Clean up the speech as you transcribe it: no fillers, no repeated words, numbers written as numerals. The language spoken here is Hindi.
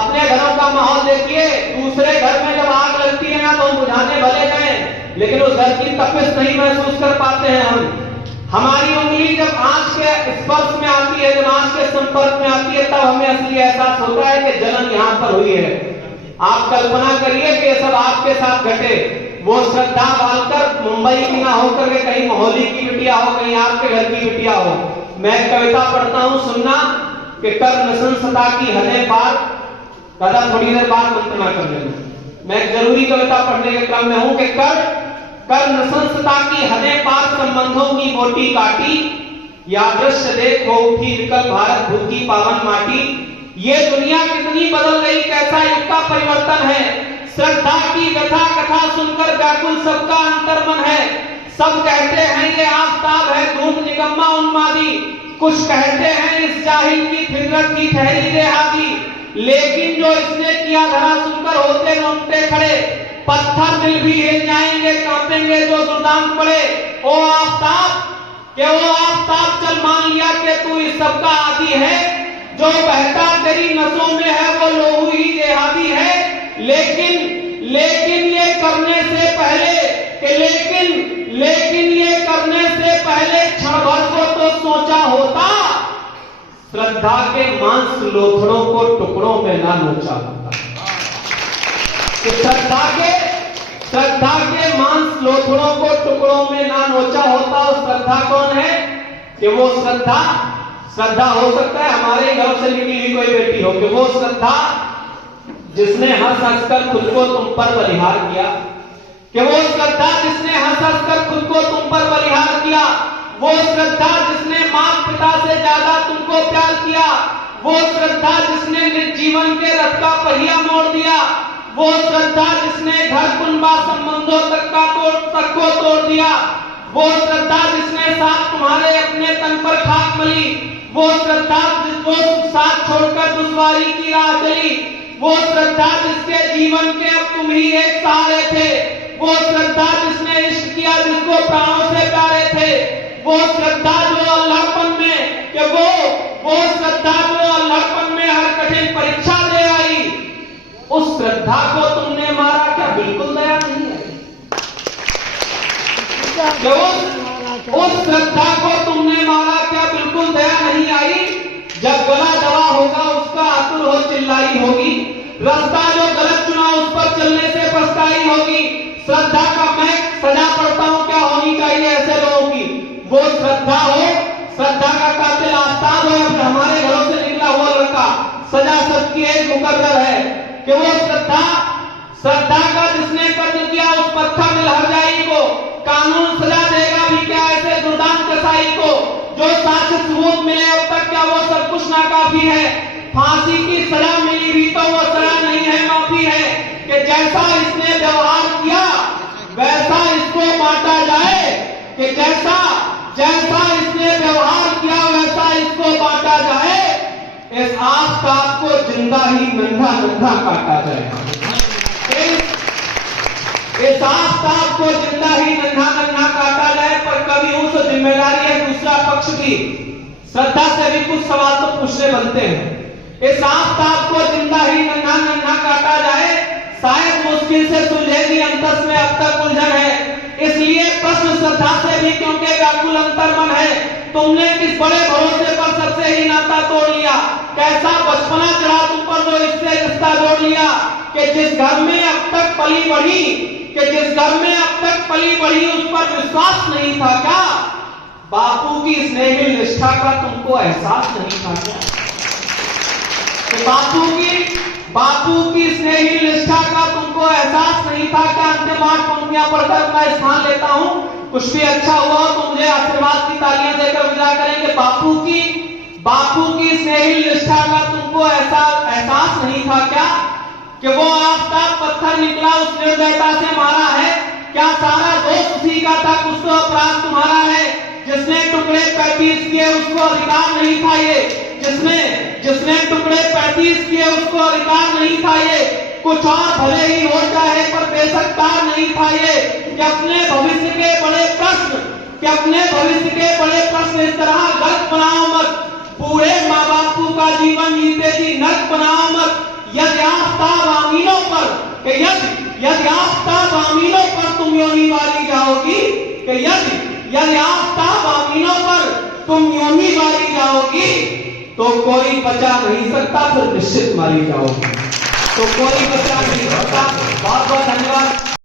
अपने घरों का माहौल देखिए, दूसरे घर में जब आग लगती है ना तो बुझाने भले गए, लेकिन उस घर की तपिश नहीं महसूस कर पाते हैं हम। हमारी उंगली जब आंच के स्पर्श में आती है, जब आंच के संपर्क में आती है, तब हमें असली एहसास होता है कि जलन यहाँ पर हुई है। आप कल्पना करिए कि ये सब आपके साथ घटे। वो श्रद्धा बालकर मुंबई की ना होकर के कहीं मोहाली की बिटिया हो, कहीं आपके घर की बिटिया हो। मैं कविता पढ़ता हूं, सुनना कि कर नृशंसता की हदें पार। दादा थोड़ी देर बाद मंत्रणा कर लेना। मैं जरूरी कविता पढ़ने के क्रम में हूं कि कर नृशंसता की हदें पार, संबंधों की मोटी काटी, या दृश्य देख हो उठी विकल भारत भूत की पावन माटी। ये दुनिया कितनी बदल गई, कैसा युग का परिवर्तन है। श्रद्धा की व्यथा कथा सुनकर व्याकुल सबका अंतर्मन है। सब कहते हैं ये आफताब है धूप निकम्मा उन्मादी, कुछ कहते हैं इस जाहिल की फितरत की ठहरी देहाती। लेकिन जो इसने किया धरा सुनकर होते रोंगटे खड़े, पत्थर दिल भी हिल जाएंगे कांपेंगे जो दुर्दांत पड़े। ओ आफताब के ओ आफताब चल मान लिया कि तू इस सब का आदि है, जो बहता तेरी नसों में है वो लोहू ही देहाती है। लेकिन ये करने से पहले लेकिन ये करने से पहले क्षण भर को तो सोचा होता, श्रद्धा के मांस लोथड़ों को टुकड़ों में ना नोचा होता। तो श्रद्धा के मांस लोथड़ों को टुकड़ों में ना नोचा होता। और श्रद्धा कौन है? कि वो श्रद्धा हो सकता है हमारे घर से निकली हुई कोई बेटी हो, कि वो श्रद्धा जिसने हंस हंस कर खुद को तुम पर बलिहार किया, कि वो श्रद्धा जिसने हंस हंस कर खुद को तुम पर बलिहार किया, वो श्रद्धा जिसने मां पिता से ज्यादा तुमको प्यार किया, वो श्रद्धा जिसने जीवन के रथ का पहिया मोड़ दिया, वो श्रद्धा जिसने घर कुनबा संबंधों तक को तोड़ दिया, वो श्रद्धा जिसने साथ तुम्हारे अपने तन पर खाक मली, वो श्रद्धा जिसको साथ छोड़कर दुश्वारी की राह चली, वो श्रद्धा जिसके जीवन के अब तुम ही एक सहारे थे, वो श्रद्धा जिसने इश्क किया जिसको प्राणों से प्यारे थे, वो श्रद्धा जो अल्लाहपन में कि वो श्रद्धा जो अल्लाहपन में हर कठिन परीक्षा दे आई, उस श्रद्धा को तुमने मारा क्या बिल्कुल दया नहीं है? उस श्रद्धा को तुमने मारा क्या बिल्कुल दया नहीं आई? जब गला दवा होगा उसका आतुर हो चिल्लाई होगी, रास्ता जो गलत चुना उस पर चलने से पछताई होगी। श्रद्धा का मैं सजा पड़ता हूं क्या होनी चाहिए ऐसे लोगों की? वो श्रद्धा हो, श्रद्धा का कातिल आस्ताद हो, या हमारे घरों से निकला हुआ लड़का, सजा सबकी एक मुकद्दर है। कि वो श्रद्धा का जिसने कत्ल किया उस पत्थर में हरजाई को कानून सजा देगा भी क्या ऐसे दुर्दांत कसाई को? जो साक्ष्य सबूत मिले अब तक क्या वो सब कुछ नाकाफी है? फांसी की सजा मिली भी तो वो सजा नहीं है, माफी है। कि जैसा इसने व्यवहार किया वैसा इसको बांटा जाए, कि जैसा इसने व्यवहार किया वैसा इसको बांटा जाए। इस आफताब को जिंदा ही नन्हा नन्हा काटा जाए। इस आफताब को जिंदा ही नन्हा नन्हा काटा जाए। पर कभी उस जिम्मेदारी है दूसरा पक्ष की, श्रद्धा से भी कुछ सवाल तो पूछने बनते हैं। इस आफताब को जिंदा ही नन्हा नन्हा काटा जाए, शायद मुश्किल से सुलझेगी अंतस में अब तक उलझन है। इसलिए प्रश्न श्रद्धा से भी क्योंकि व्याकुल अंतर्मन है। तुमने किस बड़े भरोसे पर सबसे ही नाता तोड़ लिया? कैसा बचपना चढ़ा तुम पर जो इससे रिश्ता जोड़ लिया? कि जिस घर में अब तक पली बढ़ी उस पर विश्वास नहीं था क्या? बापू की स्नेहिल निष्ठा का तुमको एहसास नहीं था क्या? बापू की स्नेहिल निष्ठा का तुमको एहसास नहीं था क्या? अंतिम 8 पंक्तियां पढ़कर मैं स्थान लेता हूं। कुछ भी अच्छा हुआ तो मुझे आशीर्वाद की तालियां देकर विदा करेंगे। बापू की स्नेहिल निष्ठा का तुमको एहसास नहीं था क्या? कि वो आफताब पत्थर निकला उस निर्दयता से मारा है। क्या सारा दोष उसी का था, कुछ तो अपराध तुम्हारा है। जिसने टुकड़े 35 किए उसको अधिकार नहीं था ये, जिसने टुकड़े 35 किए उसको अधिकार नहीं था ये। कुछ और भले ही हो जाए पर बेशक तार नहीं था ये। कि अपने भविष्य के बड़े प्रश्न इस तरह गलत बनाओ मत। पूरे माँ बापू का जीवन जीते जी नर्क बनाओ मत। यदि आफताब आमीनों पर कि यदि आफताब आमीनों पर तुम योनि वाली जाओगी, कि यदि आफताब आमीनों पर तुम योनि वाली जाओगी तो कोई बचा नहीं सकता, फिर निश्चित मारी जाओगी। तो कोई बचा नहीं सकता। बहुत बहुत